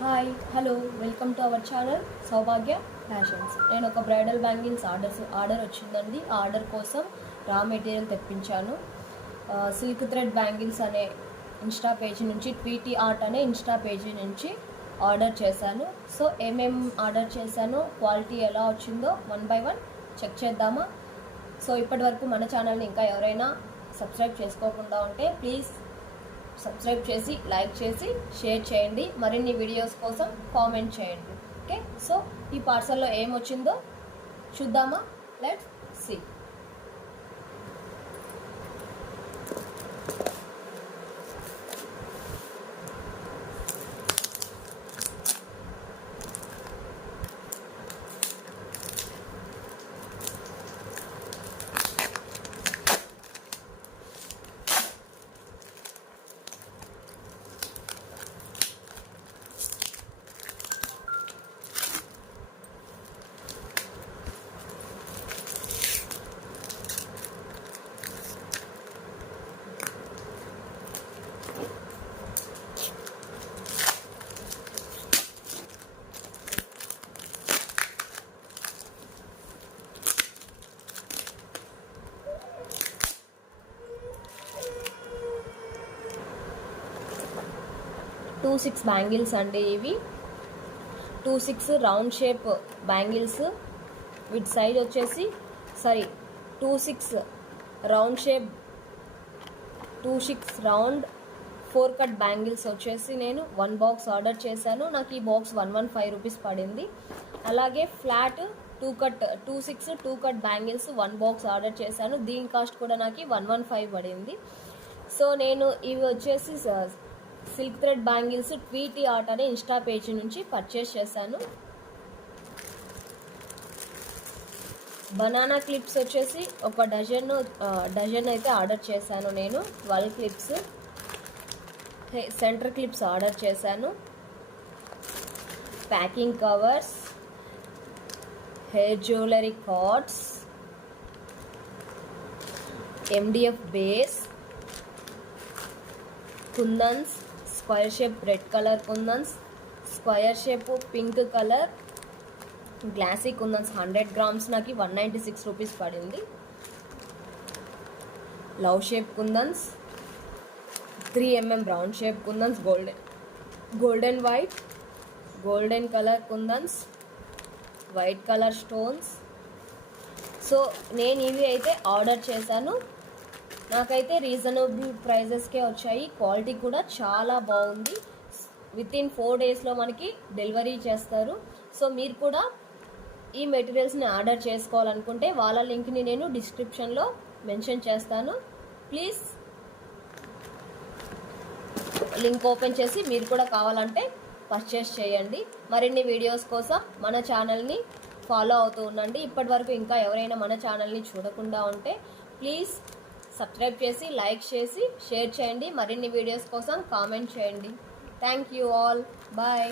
Hi hello welcome to our channel Saubhagya fashions. నేను ఒక bridal bangles order వచ్చిందండి. ఆ ఆర్డర్ కోసం రా మెటీరియల్ తెప్పించాను. సిల్క్ థ్రెడ్ బ్యాంగిల్స్ అనే ఇన్స్టా పేజీ నుంచి, ట్వీటీ ఆర్ట్ అనే ఇన్స్టా పేజీ నుంచి ఆర్డర్ చేశాను. సో ఆర్డర్ చేశాను, క్వాలిటీ ఎలా వచ్చిందో 1 by 1 చెక్ చేద్దామా. సో ఇప్పటి వరకు మన ఛానల్ని ఇంకా ఎవరైనా సబ్స్క్రైబ్ చేసుకోకుండా ఉంటే ప్లీజ్ సబ్స్క్రైబ్ చేసి, లైక్ చేసి, షేర్ చేయండి. మరిన్ని వీడియోస్ కోసం కామెంట్ చేయండి. ఓకే, సో ఈ పార్సల్లో ఏమొచ్చిందో చూద్దామా. Let's see. 2-6 బ్యాంగిల్స్ అండి. ఇవి 2-6 రౌండ్ షేప్ బ్యాంగిల్స్. వీటి సైజ్ వచ్చేసి 2-6 round shape 2-6 round 4 cut bangles వచ్చేసి నేను 1 బాక్స్ ఆర్డర్ చేశాను. నాకు ఈ బాక్స్ 115 రూపీస్ పడింది. అలాగే flat 2-6 2 cut bangles 1 box order చేశాను. దీని కాస్ట్ కూడా నాకు 115 పడింది. సో నేను ఇవి వచ్చేసి silk thread bangles tweety art అనే ఇన్స్టా పేజీ నుంచి పర్చేస్ చేశాను. బనానా క్లిప్స్ వచ్చేసి ఒక డజన్ అయితే ఆర్డర్ చేశాను నేను. 12 క్లిప్స్. సెంటర్ క్లిప్స్ ఆర్డర్ చేశాను. Packing covers, hair jewellery cards, MDF base, kundans, square shape red colour kundans, square shape pink colour glossy kundans 100 grams నాకు 196 రూపీస్ పడింది. Love shape kundans, 3 mm round shape kundans, golden white, golden colour kundans, white colour stones. So నేను ఇవి అయితే order చేశాను. నాకైతే reasonable ప్రైజెస్కే వచ్చాయి. Quality కూడా చాలా బాగుంది. వితిన్ 4 daysలో మనకి డెలివరీ చేస్తారు. సో మీరు కూడా ఈ మెటీరియల్స్ని ఆర్డర్ చేసుకోవాలనుకుంటే వాళ్ళ లింక్ని నేను డిస్క్రిప్షన్లో మెన్షన్ చేస్తాను. ప్లీజ్ లింక్ ఓపెన్ చేసి మీరు కూడా కావాలంటే పర్చేస్ చేయండి. మరిన్ని వీడియోస్ కోసం మన ఛానల్ని ఫాలో అవుతూ ఉండండి. ఇప్పటి వరకు ఇంకా ఎవరైనా మన ఛానల్ని చూడకుండా ఉంటే ప్లీజ్ సబ్స్క్రైబ్ చేసి, లైక్ చేసి, షేర్ చేయండి. మరిన్ని వీడియోస్ కోసం కామెంట్ చేయండి. Thank you all. బాయ్.